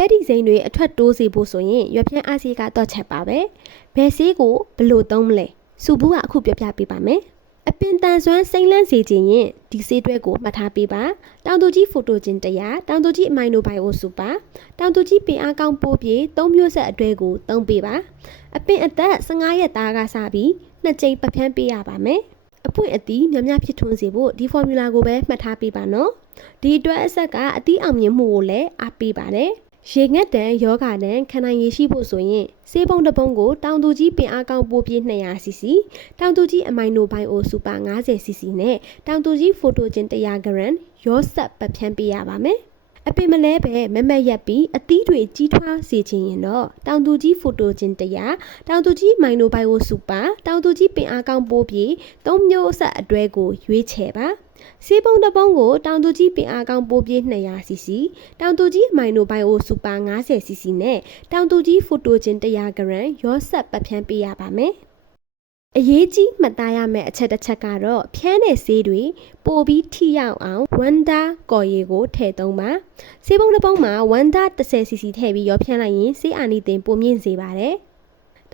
ပဲတီစိမ်းတွေအထွက်တိုးစေဖို့ဆိုရင်ရွက်ဖျန်းအားဆေးကတော့ချက်ပါပဲဘယ်ဆေးကိုဘလို့သုံးမလဲစုဘူးကအခုပြောပြပေးပါမယ်အပင်တန်စွမ်းစိမ့်လန့်စေခြင်းရင်ဒီဆေးတွဲကိုမှတ်ထားပေးပါတောင်သူကြီးဖိုတိုဂျင်100တောင်သူကြီးအမိုင်နိုဘိုင်အိုစူပါတောင်သူကြီးပင်အားကောင်းပိုးပြေ3မျိုးဆက်အတွဲကိုသုံးပေးပါအပင်အသက်15ရက်သားကစပြီး2ကြိမ်ပတ်ဖျန်းပေးရပါမယ်အပွင့်အသီးများများဖြစ်ထွန်းစေဖို့ဒီဖော်မြူလာကိုပဲမှတ်ထားပေးပါနော်ဒီအတွက်အဆက်ကအသီးအောင်မြင်မှုကိုလည်းအားပေးပါတယ်ရေငတ်တန်ယောဂတန်ခံနိုင်ရရှိဖို့ဆိုရင်ဆေးပုံတစ်ပုံကိုတောင်သူကြီးပင်အားကောင်းပိုးပြေး 200cc တောင်သူကြီးအမိုင်နိုဘိုင်အိုစူပါ 50cc နဲ့တောင်သူကြီးဖိုတိုဂျင်100 gram ရောဆက်ပတ်ဖြန်းပေးရပါမယ်အပင်မလဲပဲမမက်ရက်ပြီးအသီးတွေကြီးထွားစေခြင်းရင်တော့တောင်သူကြီးဖိုတိုဂျင်100တောင်သူကြီးမိုင်နိုဘိုင်အိုစူပါတောင်သူကြီးပင်အားကောင်းပိုးပြေ3မျိုးဆက်အတွဲကိုရွေးချယ်ပါဆေးပုံတစ်ပုံကိုတောင်သူကြီးပင်အားကောင်းပိုးပြေး 200cc တောင်သူကြီးမိုင်နိုဘိုင်အိုစူပါ 50cc နဲ့တောင်သူကြီးဖိုတိုဂျင်100 gram ရောဆက်ပတ်ဖြန်းပေးရပါမယ်အရေးကြီးမှတ်သားရမယ့်အချက်တစ်ချက်ကတော့ဖျန်းတဲ့ဆေးတွေပိုပြီးထိရောက်အောင်ဝမ်ဒါကော်ရည်ကိုထည့်သုံးပါဆေးပုံတစ်ပုံမှာဝမ်ဒါ 10cc ထည့်ပြီးရောဖျန်းလိုက်ရင်ဆေးအာနိသင်ပိုမြင့်စေပါတယ်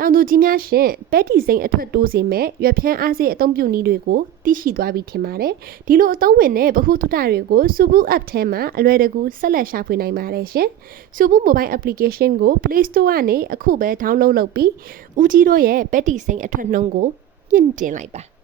တောင်သူကြီးများရှင်ပဲတီစိမ်းအထွက်တိုးစေမဲ့ရွက်ဖျန်းအားဆေးအသုံးပြုနည်းတွေကိုသိရှိသွားပြီထင်ပါတယ်ဒီလိုအသုံးဝင်တဲ့ဗဟုသုတတွေကိုစုဘူး app ထဲမှာအလွယ်တကူဆက်လက်ရှာဖွေနိုင်ပါတယ်ရှင်စုဘူး mobile application ကို Play Store ကနေအခုပဲ download လုပ်ပြီးဦးကြီးတို့ရဲ့ပဲတီစိမ်းအထွက်နှုန်းကိုမြင့်တင်လိုက်ပါ